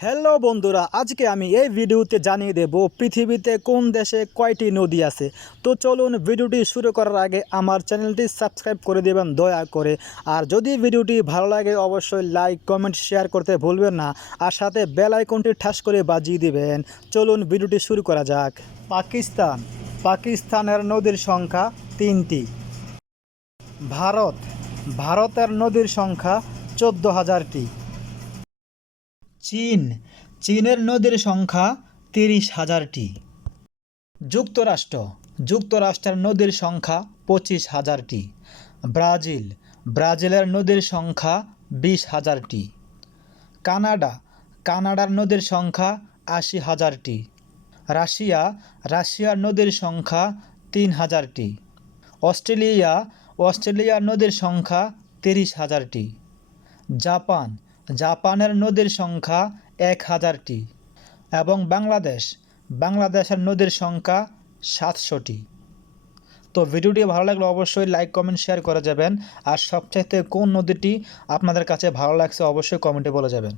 Hello বন্ধুরা, আজকে আমি এই ভিডিওতে জানিয়ে দেব পৃথিবীতে কোন দেশে কয়টি নদী আছে। তো চলুন ভিডিওটি শুরু করার আগে আমার চ্যানেলটি সাবস্ক্রাইব করে দেবেন দয়া করে। আর যদি ভিডিওটি ভালো লাগে অবশ্যই লাইক কমেন্ট শেয়ার করতে ভুলবেন না, আর সাথে বেল আইকনটি ঠাস করে বাজিয়ে দিবেন। চলুন ভিডিওটি শুরু করা যাক। পাকিস্তানের নদীর সংখ্যা 3টি। ভারতের নদীর সংখ্যা 14,000টি। চীনের নদীর সংখ্যা 30,000টি। যুক্তরাষ্ট্রের নদীর সংখ্যা 25,000টি। ব্রাজিলের নদীর সংখ্যা 20,000টি। কানাডার নদীর সংখ্যা 80,000টি। রাশিয়ার নদীর সংখ্যা 3,000টি। অস্ট্রেলিয়ার নদীর সংখ্যা 30,000টি। জাপানের নদীর সংখ্যা 1,000টি এবং বাংলাদেশের নদীর সংখ্যা 700টি। তো ভিডিওটি ভালো লাগলে অবশ্যই লাইক কমেন্ট শেয়ার করে যাবেন। আর সবচাইতে কোন নদীটি আপনাদের কাছে ভালো লাগছে অবশ্যই কমেন্টে বলে যাবেন।